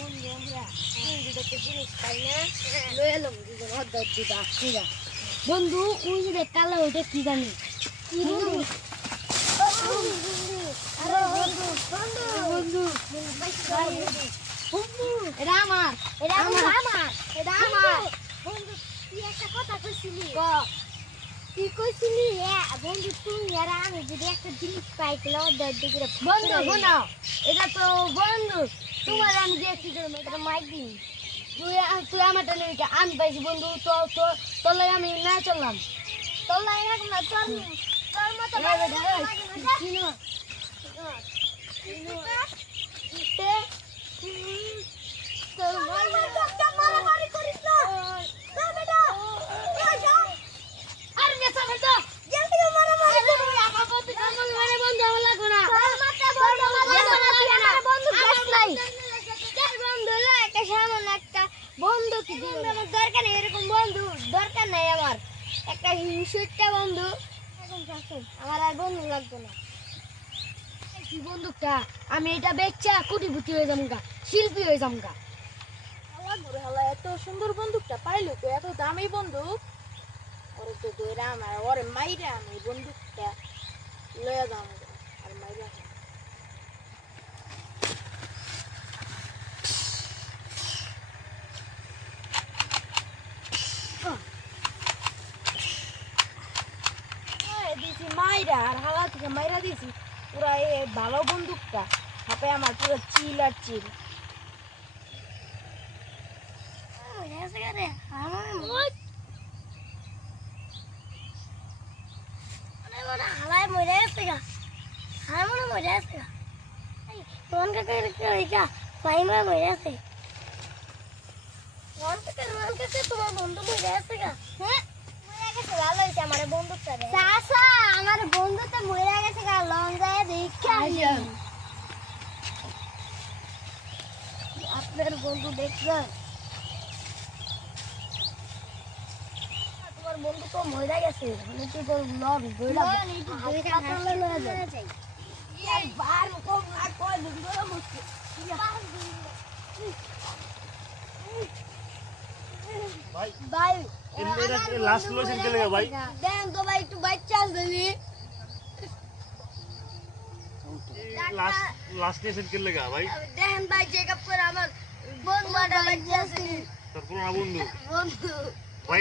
বন্ধু আমরা দুটোকে জিনিস পাই না লয়ে এলাম দুজন অর্ডার দিবা কিরা বন্ধু ওই যে কালো ওটা কি জানি কি বন্ধু আরে বন্ধু বন্ধু বন্ধু বন্ধু এটা আমার বন্ধু তুই একটা কথা কইছিলি তুই কইছিলি বন্ধু তুই আর আমি যদি একটা জিনিস পাই তাহলে অর্ডার দিকে বন্ধু শোনো এটা তো বন্ধু তোমার আমি দেখছি এটা মাইক দিন তুই আমার টানে আমি পাইছি বন্ধু তো তোলে আমি না চললাম তোলা এরকম না তোর মতো দরকার নাই আমার একটা হিংসুটা বন্ধু আমার আর বন্ধু লাগবে না বন্দুকটা আমি এটা বেচা কোটিপতি হয়ে যাবো গা শিল্পী হয়ে যাবো গা এত সুন্দর বন্দুকটা পাইলো তো এত দামি বন্দুক ওরে তো দইরা আমার ওরে মাইরা আমি বন্দুকটা লয়ে যাবো আর মাইরা দিছি মাইরা আর হালা থেকে মাইরা দিছি পুরা এই ভালো বন্দুকটা হাতে আমার পুরো চিল আর চিল হালায় মরে গেছে গা হালায় মনে মরে গেছে গা তোমার বন্ধু মরে গেছে গা হ্যাঁ ভালো হয়েছে আমার বন্ধুটা আমার বন্ধুটা মরে গেছে গা লং যায় দেখে আপনার বন্ধু দেখবেন তোমার বন্ধু তো মরে গেছে মানে কি তোর লং বইলা ভাই লাস্ট লোশন কে লাগা ভাই দেন তো ভাই একটু বাচ্চা দেনি লাস্ট লোশন কে লাগা ভাই দেন ভাই চেকআপ করে আমার বন্ধুটা বাচ্চা আছে তোর পুরনো বন্ধু বন্ধু ভাই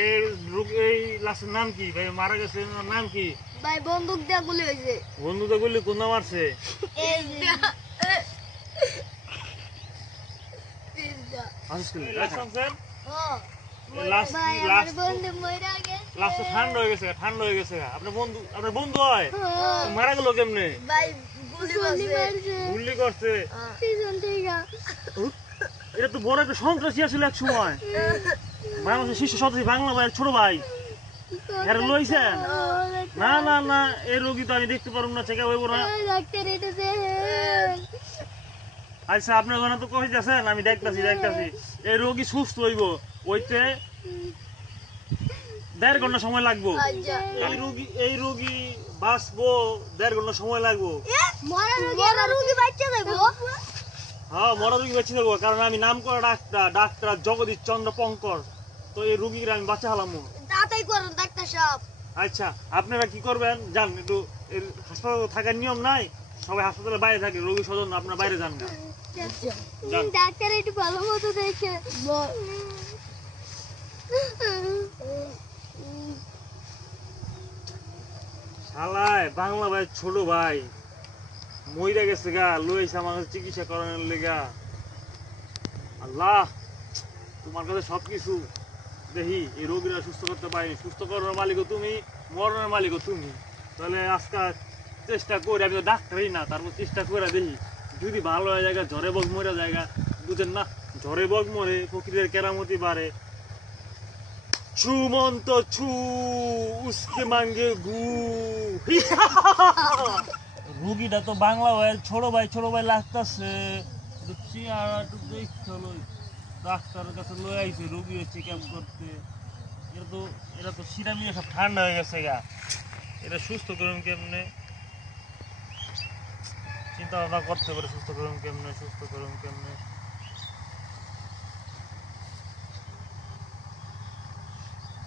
এই লাস্টের নাম কি ভাই মারা গেছে নাম কি ভাই বন্দুক দিয়ে গুলি হইছে বন্ধু তো গুলি কোন মারছে এই যে শুনছেন হ্যাঁ লাস্ট ভাই আমার বন্ধু মরে গেছে লাস্ট ঠান্ডা হয়ে গেছে আপনার বন্ধু হয় মারা গেল কেমনে ভাই গুলি মারছে গুলি করছে পিছন থেকে এটা তো বড় একটা সন্ত্রাসী ছিল এক সময় বাংলাদেশের শীর্ষ সন্ত্রাসী বাংলা ভাইয়ের ছোট ভাই এরা লইছেন না না না এই রোগী তো আমি দেখতে পারবো না চেক হইব না ডাক্তার এটা দে আচ্ছা আপনার ওখানে তো কই যাচ্ছেন আমি দেখতাছি এই রোগী সুস্থ হইব ওইতে 1.5 ঘন্টা সময় লাগবে এই রোগী বাঁচবো 1.5 ঘন্টা সময় লাগবে মরা রোগী বাচ্চা দেবো হ্যাঁ মরা রোগী বেঁচে যাবো কারণ আমি নাম করা ডাক্তার জগদীশ চন্দ্র পঙ্কর তো এই রোগীকে আমি বাঁচা হলাম তাড়াতাড়ি করুন ডাক্তার সাহেব আচ্ছা আপনারা কি করবেন জান একটু হাসপাতালে থাকার নিয়ম নাই সবাই হাসপাতালের বাইরে থাকে রোগী স্বজন আপনারা বাইরে যান না ডাক্তার একটু ভালো মতো দেখে শালায় বাংলা ভাই ছোট ভাই মইরা গেছে গা লইছে আমার কাছে চিকিৎসা করানোর লেগা আল্লাহ তোমার কাছে সবকিছু দেখি এই রোগীরা সুস্থ করতে পারিনি সুস্থ করার মালিকও তুমি মরণের মালিকও তুমি তাহলে আজকে চেষ্টা করে আমি তো ডাক্তারই না তারপর চেষ্টা করে দেখি যদি ভালো হয়ে জায়গা ঝড়ে বগ মরে জায়গা বুঝেন না ঝড়ে বগ মরে প্রকৃতির কেরামতি বাড়ে ছুমন্ত ছু উসকে মাঙ্গে গু রুগীটা তো বাংলা ভাই ছোট ভাই লাগতেছে ডাক্তারের কাছে লয়ে আইছে রুগী চেক আপ করতে এটা তো সিরামি সব ঠান্ডা হয়ে গেছে গা এটা সুস্থ করুন কেমনে চিন্তা ভাবনা করতে পারে সুস্থ করুন কেমনে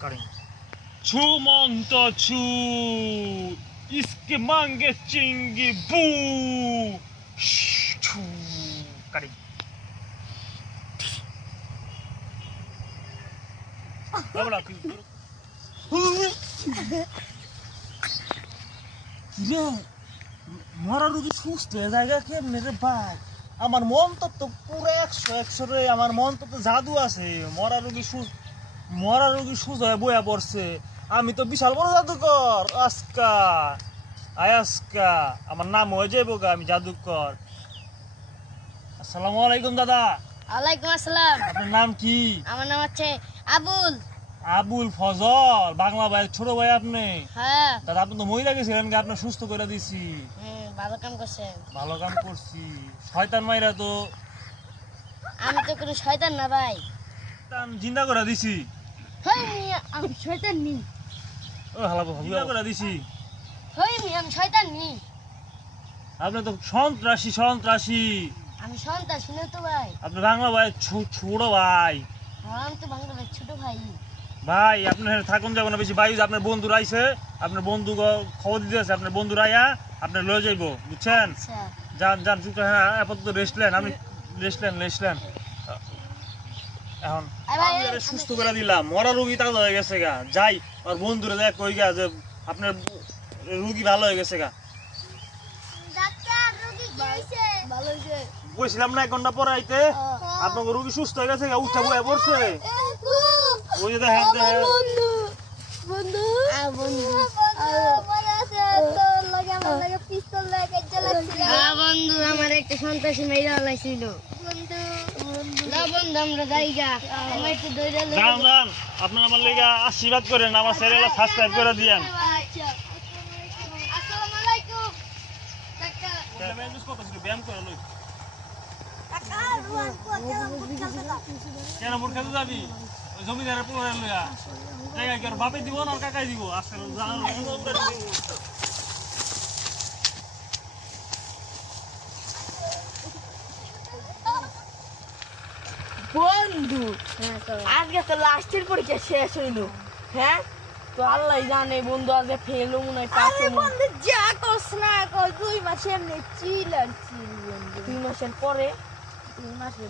কারিং ছু মন্ত ছু ইসকে মাঙ্গে চিঙ্গি বু ছু কারিং বাবলা কি রে মরা রোগী সুস্থ হয়ে জায়গা কেমনে রে ভাই আমার মন তো পুরো 100 রে আমার মন তো জাদু আছে মরা রোগী সুস্থ হয়ে বয়া পড়ছে আমি তো বিশাল বড় জাদুকর আয়াস্কা আমার নাম হয়ে যাবো গা আমি জাদুকর আসসালামু আলাইকুম দাদা ওয়ালাইকুম আসসালাম। আপনার নাম কি? আমার নাম হচ্ছে আবুল। আবুল ফজল বাংলা ভাই ছোট ভাই আপনি? হ্যাঁ দাদা আপনি তো মহিলা গেছিলেন আপনি সুস্থ করে দিছি। ভালো কাম করছেন। ভালো কাম করছি শয়তান মাইরা তো আমি তো কোনো শয়তান না ভাই, জিন্দা করে দিছি। আমি শয়তান নি। ও হালা জিন্দা করে দিছি। আমি শয়তান নি। আপনি তো সন্ত্রাসী। আমি সন্ত্রাসী না তো ভাই। আপনি বাংলা ভাই ছোট ভাই। আমি তো বাংলাদেশের ছোট ভাই। ভাই আপনার থাকুন যাব না বেশি ভাই আপনার বন্ধুরা আইছে আপনার বন্ধু খবর দিতে আছে আপনার বন্ধুরা আয়া আপনি লয়ে যাইবো বুঝছেন। আচ্ছা যান চুপ হ্যাঁ আপাতত রেস্ট নেন আমি রেস্ট নেন এখন আমি আরে সুস্থ করে দিলাম মরা রোগী তাজা হয়ে গেছে গা যাই আর বন্ধুরা দেখ কই গা যে আপনার রোগী ভালো হয়ে গেছে গা। ডাক্তার রোগী কি হইছে? ভালো হইছে। বলছিলাম না 1 ঘন্টা পরে আইতে আপনার রোগী সুস্থ হয়ে গেছে গা উঠা বয়ে পড়ছে ওই যে দেখেন বন্ধু আমার একটা সন্ত্রাসী মেয়েরা লাইছিল। বন্ধু আমরা যাইগা আমার একটু দৌড়া যান আপনার আমার লেগে আশীর্বাদ করেন আমার চ্যানেলটা সাবস্ক্রাইব করে দিয়েন। আসসালামু আলাইকুম ব্যায়াম করে লই কেন মোর কাছে যাবি ওই জমিদারের পুরো লইয়া জায়গা কি আর বাপে দিব না কাকাই দিব আসলে বন্ধু আজকে তো লাস্টের পরীক্ষা শেষ হইলো, হ্যাঁ তো আল্লাহ জানে বন্ধু আজকে ফেলও মনে হয় পাশে বন্ধু যা কস না কই 2 মাস এমনি চিল বন্ধু 2 মাসের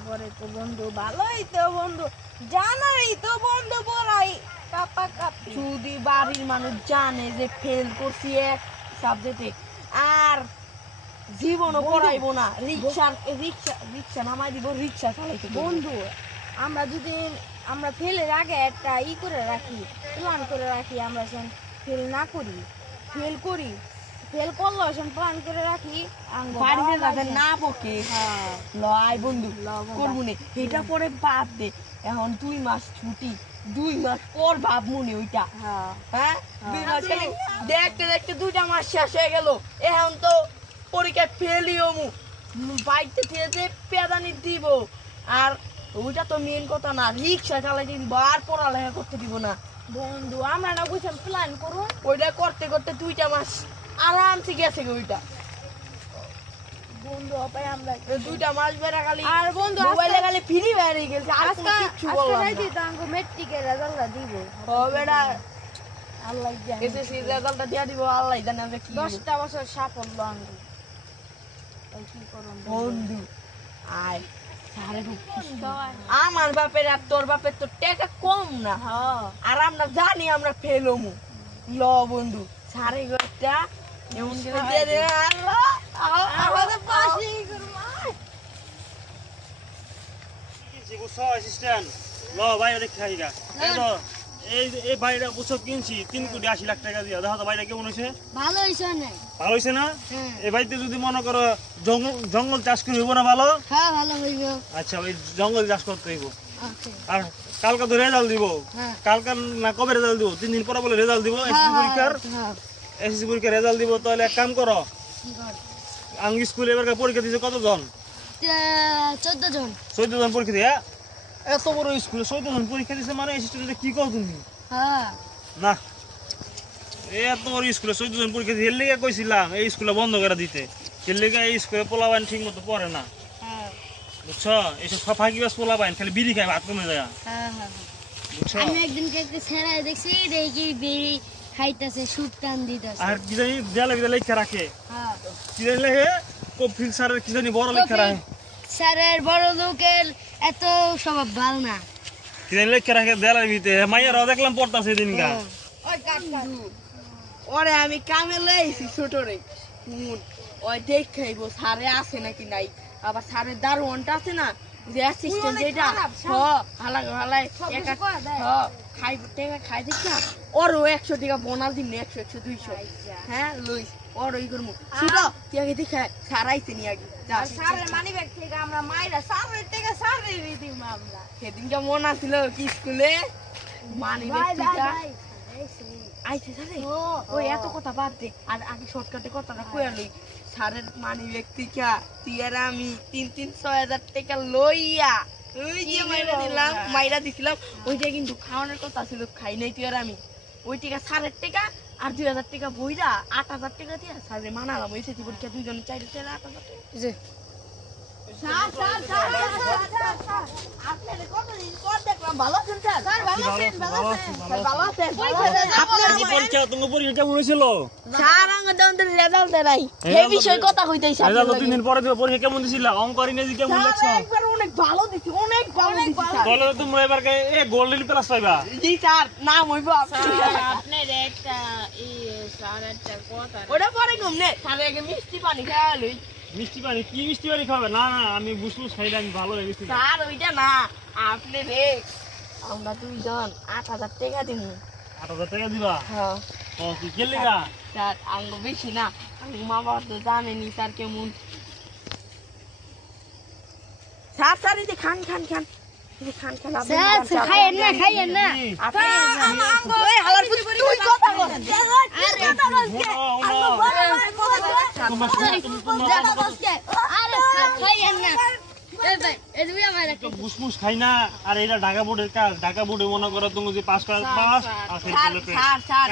পরে তো বন্ধু ভালোই তো বন্ধু জানাই তো বন্ধু পড়াই কাপা কাপি যদি বাড়ির মানুষ জানে যে ফেল করছি এক সাবজেক্টে আর জীবনও পড়াইবো না রিক্সা নামাই দিব রিক্সা চালাইতে বন্ধু আমরা ফেলের আগে একটা করে রাখি প্ল্যান করে রাখি আমরা যেন ফেল না করি ফেল করলো সেন প্ল্যান করে রাখি বাড়িতে যাতে না বকে লয় বন্ধু করবো না এটা পরে বাদ দে এখন 2 মাস ছুটি 2 মাস পর ভাবমুনি ওইটা হ্যাঁ 2 মাস খালি দেখতে 2টা মাস শেষ হয়ে গেল এখন তো পরীক্ষা ফেলিও বাইকতে থেকে পেদানি দিব আর ওইটা তো মেন কথা না রিক্সা চালাইতে দিব আর পড়ালেখা করতে দিব না বন্ধু আমরা না বুঝলাম প্ল্যান করুন ওইটা করতে 2টা মাস আরামসে গেছে ওইটা বন্ধু অপায় আমরা 2টা মাস বেড়া খালি আর বন্ধু মোবাইলে খালি ফ্রি বেরিয়ে গেছে আর কিছু বললাম না আজকে তাঙ্গো মেট্রিকের রেজাল্টটা দিব ও বেড়া আল্লাহ জানে এসএসসি রেজাল্টটা দিয়া দিব আল্লাহ জানে আমরা কি 10টা বছর সাফল্য আনবো কি করব বন্ধু আয় আমার বাপের আর তোর বাপের তো টাকা কম না আর আমরা জানি আমরা ফেলমু ল বন্ধু সারে গোটা এমন করে দিয়ে দে আল্লাহ আমাদের পাশে কিনছি বুঝছো অ্যাসিস্ট্যান্ট ল ভাই ওরে খাই গা এই বাইরে বুঝছো কিনছি 3 কোটি 80 লাখ টাকা দিয়া দেখো তো বাইরে কেমন হইছে ভালো হইছে না ভালো হইছে না এই বাড়িতে যদি মনে করো জঙ্গল চাষ করে হইব না ভালো হ্যাঁ ভালো হইব আচ্ছা ওই জঙ্গল চাষ করতে হইব ওকে আর কালকে তো রেজাল্ট দিব কালকে না কবে রেজাল্ট দিব 3 দিন পরে বলে রেজাল্ট দিব এসএসসি পরীক্ষার রেজাল্ট দিব তাহলে এক কাম করো আঙ্গ স্কুলে এবার পরীক্ষা দিয়েছে কতজন 14 জন পরীক্ষা দিয়ে এত বড় স্কুলে 14 জন পরীক্ষা দিয়েছে মানে স্টুডেন্ট কি কও তুমি হ্যাঁ না এত বড় স্কুলে 14 জন পরীক্ষা দিয়ে লেগে কইছিলাম এই স্কুলে বন্ধ করে দিতে এর লেগে এই স্কুলে পোলাবান ঠিক মতো পড়ে না বুঝছো এইসব ফাঁকিবাজ পোলাবান খালি বিড়ি খায় ভাত কমে যায় বুঝছো আমি একদিনকে একটা ছেড়া দেখছি দেখি বেরি খাইতেছে সুপ টান দিতেছে আর কি জানি দেয়ালে বিদে লেখা রাখে হ্যাঁ কি জানি লেখে কপিল স্যারের কি জানি বড় লেখা রাখে স্যারের বড় লোকের এত স্বভাব ভালো না কি জানি লেখা রাখে দেয়ালের ভিতরে মাইয়ারাও দেখলাম পড়তাছে দিনকা ওই কাকু ওরে আমি কামে লাইছি ছোট রে ওই দেখ খাইবো সারে আছে নাকি নাই আবার সারের দারোয়ানটা আছে না যে অ্যাসিস্ট্যান্ট যেটা হালাই একা খাই টাকা খাই দেখ না ওরও 100 টাকা বোনাস দিন 100 100 200 হ্যাঁ লইস ওর ওই করমু ছিল তুই আগে দেখে সারাইতে নি আগে স্যারের মানি ব্যাগ থেকে আমরা মাইরা স্যারের থেকে স্যারের দিই আমরা সেদিনকে মনে আছিল কি স্কুলে মানি ব্যাগ থেকে আইছে সারে ওই এত কথা বাদ দে আর আগে শর্টকাটে কথাটা কইয়া লই সারের মানি ব্যক্তি কা তুই আর আমি 3-6,000 টাকা লইয়া ওই যে মাইরা দিছিলাম ওইটা কিন্তু খাওয়ানোর কথা ছিল খাই নাই তুই আর আমি ওই টাকা সারের টাকা আর 2,000 টাকা বইরা 8,000 টাকা দিয়া সারে মানালাম ওই সেটি পরীক্ষা দুইজনে 8,000 টাকা কেমন হয়েছিল কেমন দিছিল অঙ্ক ইংরেজি কেমন লাগছে অনেক ভালো দিছি অনেক ভালো দিছি তাহলে তোমরা এবার গোল্ডেন প্লাস পাইবা জি স্যার নাম হইব আপনার একটা স্যারেরটা কথা ওটা পরে ঘুমনে স্যারে আগে মিষ্টি পানি খাওয়া লই মিষ্টি পানি কি মিষ্টি পানি খাবে না না আমি বুঝবো খাইলে আমি ভালো হয়ে গেছি স্যার ওইটা না আপনি রে আমরা দুইজন 8,000 টাকা দিব 8,000 টাকা দিবা হ্যাঁ ও কি খেললি গা স্যার আঙ্গ বেশি না আঙ্গ মা বাবা তো জানেনি স্যার কেমন স্যার স্যার এই যে খান খান খান খান খান স্যার খাইয়েন না আপনি ওই হালার পুত তুই কথা বল আরে স্যার খাইয়েন না এই ভাই এই দুই আমার একটা বুসবুস খাই না আর এটা ঢাকা বোর্ডের কাজ ঢাকা বোর্ডে মনে করো তুমি যে পাস করার পাস আর সেই স্যার ছেলে স্যার স্যার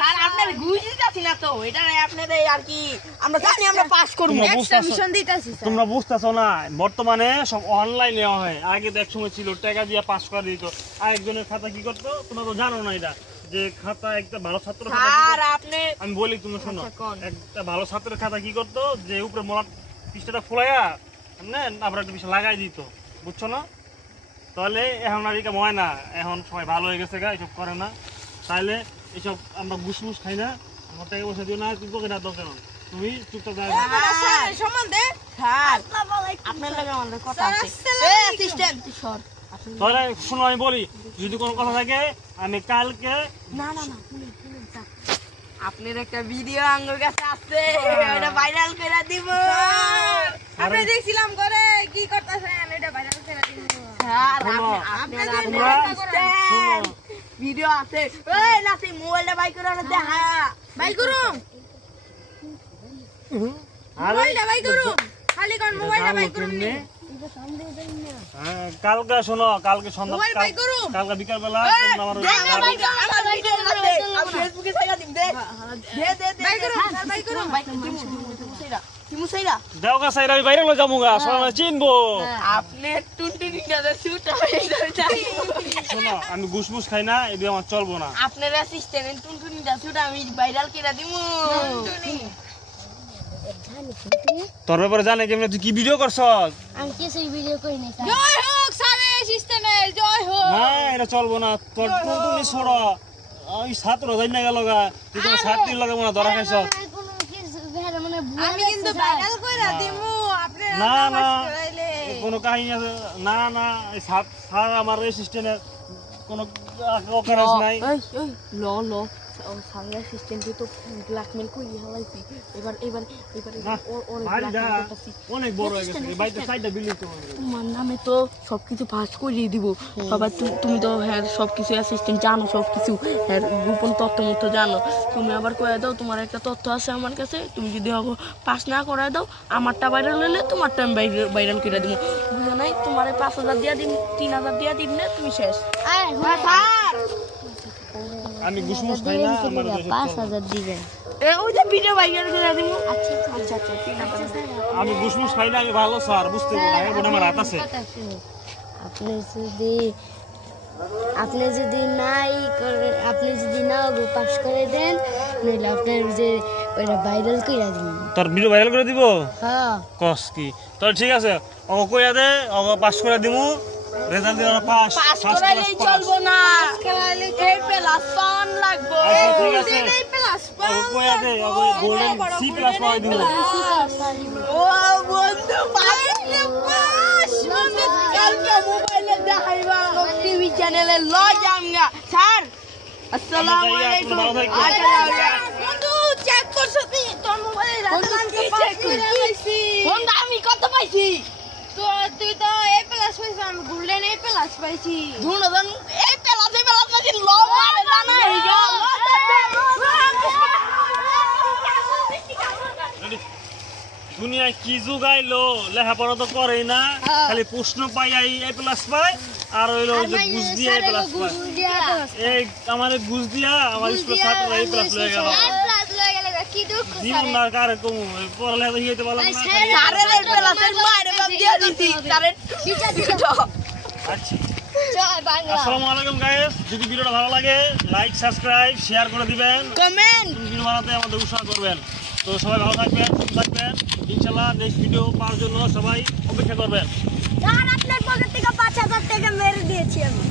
স্যার আপনার ঘুষ দিতাছি না তো এটা নাই আপনাদের আর কি আমরা জানি আমরা পাস করব তোমরা বুঝতাছো মিশন দিতাছি স্যার তোমরা বুঝতাছো না বর্তমানে সব অনলাইনে হয় আগে তো এক সময় ছিল টাকা দিয়ে পাস করে দিত আরেকজনের খাতা কি করতো তোমরা তো জানো না এটা যে খাতা একটা ভালো ছাত্র খাতা কি স্যার করতো? আপনি আমি বলি তুমি শোনো আচ্ছা, কোন? একটা ভালো ছাত্রের খাতা কি করতো যে উপরে মোড়া পৃষ্ঠাটা ফুলাইয়া আবার একটা পিছনে লাগাই দিত বুঝছো না তাহলে এখন আর এটা হয় না এখন সবাই ভালো হয়ে গেছে গা এসব করে না তাহলে এসব আমরা ঘুষমুস খাই না আমার টাকা পয়সা দিও না তুমি তোকে না দরকার নেই। তুমি চুপচাপ যাই স্যার সম্বন্ধে স্যার আপনার লাগে আমাদের কথা আছে এই অ্যাসিস্ট্যান্ট সর তাহলে শোনো আমি বলি যদি কোনো কথা থাকে আমি কালকে না না না শুনেন শুনেন স্যার আপনার একটা ভিডিও আঙ্গুর কাছে আছে ওটা ভাইরাল করে দিব আমরা দেখছিলাম করে কি করতেছেন এটা ভাইরাল করে দিব স্যার শোনো, আপনার ভিডিও আছে এই নাসি মোবাইলটা বাই করে দেখা ভাই করুন আরে মোবাইলটা ভাই করুন খালি কোন মোবাইলটা ভাই করুন নি হ্যাঁ, কালকে শোনো কালকে সন্ধ্যা মোবাইল বাই করুন। কালকে বিকাল বেলা তোমরা আমার আমার ভিডিও আছে আমি ফেসবুকে ছাইড়া দিম দে দে দে ভাই করুন স্যার ভাই করুন ভাই তুমি সাইরা দেওগা সাইড আমি বাইরে লই যামুগা সবাই চিনবো আপনি টুনটুনি দাদা শুট হয়ে যাই শোনো আমি ঘুষমুস খাই না এদিকে আমার চলবো না আপনার অ্যাসিস্ট্যান্ট টুনটুনি দাদা শুট আমি ভাইরাল করে দিমু তোর ব্যাপারে জানে কেমনে তুই কি ভিডিও করছ আমি কিছুই ভিডিও করি নাই স্যার জয় হোক স্যারের সিস্টেমের জয় হোক না এটা চলবো না তোর তুমি ছোড় ওই ছাত্র যাই না গেল গা তুই তোমার ছাত্রীর লাগে মনে ধরা খাইছ কোনো কিছু বের মানে আমি কিন্তু ভাইরাল কইরা দিমু আপনি না না কোনো কাহিনী আছে না না এই স্যার আমার অ্যাসিস্ট্যান্টের কোনো অকারেন্স নাই এই এই ল ল সামনে অ্যাসিস্ট্যান্ট তো ব্ল্যাকমেল কই হালাইছি এবার এবার এবার না, ওর বাড়িটা ব্ল্যাকমেল করতেছি অনেক বড় হয়ে গেছে বাড়িতে সাইডটা বিল্ডিং তো তোমার নামে তো সবকিছু পাস করিয়ে দিব বাবা তুমি তো হ্যাঁ সবকিছু অ্যাসিস্ট্যান্ট জানো সবকিছু হ্যাঁ গোপন তথ্য মতো জানো তুমি আবার কয়ে দাও তোমার একটা তথ্য আছে আমার কাছে তুমি যদি পাস না করায় দাও আমারটা ভাইরাল হলে তোমারটা আমি ভাইরাল করে দিব বুঝো নাই তোমার 5,000 দিয়া দিন 3,000 দিয়া দিন না তুমি শেষ স্যার আমি ঘুষমুস খাই না আমার 5,000 দিবেন ওই যে ভিডিও ভাইরাল করে দিব আচ্ছা আচ্ছা আচ্ছা 3,000 আমি ঘুষমুস খাই না আমি ভালো স্যার বুঝতে পারি না আমার হাত আছে আপনি যদি আপনি যদি নাই করে আপনি যদি না পাস করে দেন নইলে আপনার যে ওইটা ভাইরাল করে দিন। তোর ভিডিও ভাইরাল করে দিব হ্যাঁ কস কি তোর ঠিক আছে অগ কইয়া দে অগ পাস করে দিমু রেজাল্ট দিয়ে পাস পাস করাইলেই চলবো না, এই প্লাস পান লাগবো। আচ্ছা ঠিক আছে এই প্লাস অগ পান কইয়া দে অগ গোল্ডেন সি প্লাস পাই দিব। ও বন্ধু পাইলে পাস বন্ধু কালকে মোবাইলে দেখাইবা টিভি চ্যানেলে লজ আমগা স্যার। আসসালামু আলাইকুম। বন্ধু চেক করছ তুই তোর মোবাইলে রাখলাম কি চেক করছি বন্ধু আমি কত পাইছি? তো তুই তো এ প্লাস পাইছিস, আমি গোল্ডেন এ প্লাস পাইছি। ধুনদন এই পেলা পাইছি লো মারে জানা হই গেল। দুনিয়ায় কি যুগ আইলো লেখাপড়া তো করেই না, খালি প্রশ্ন পাই এ প্লাস পাই আর হইলো যে বুঝ দিয়ে এ প্লাস পাই। এই আমারে বুঝ দিয়া আমার স্কুল ছাত্ররা এ প্লাস লয়ে গেল। জীবন না কারে কমু পড়ালেখা তো হইতে পারলাম না। স্যারের এই পেলাসের মারে বাপ দিয়া দিছি স্যারের আচ্ছা আসসালামু আলাইকুম গাইস, যদি ভিডিওটা ভালো লাগে লাইক সাবস্ক্রাইব শেয়ার করে দিবেন, কমেন্ট ভিডিও বানাতে আমাদের উৎসাহ করবেন। তো সবাই ভালো থাকবেন, সুস্থ থাকবেন, ইনশাআল্লাহ নেক্সট ভিডিও পাওয়ার জন্য সবাই অপেক্ষা করবেন। আপনার পকেট থেকে 5,000 টাকা মেরে দিয়েছি আমি।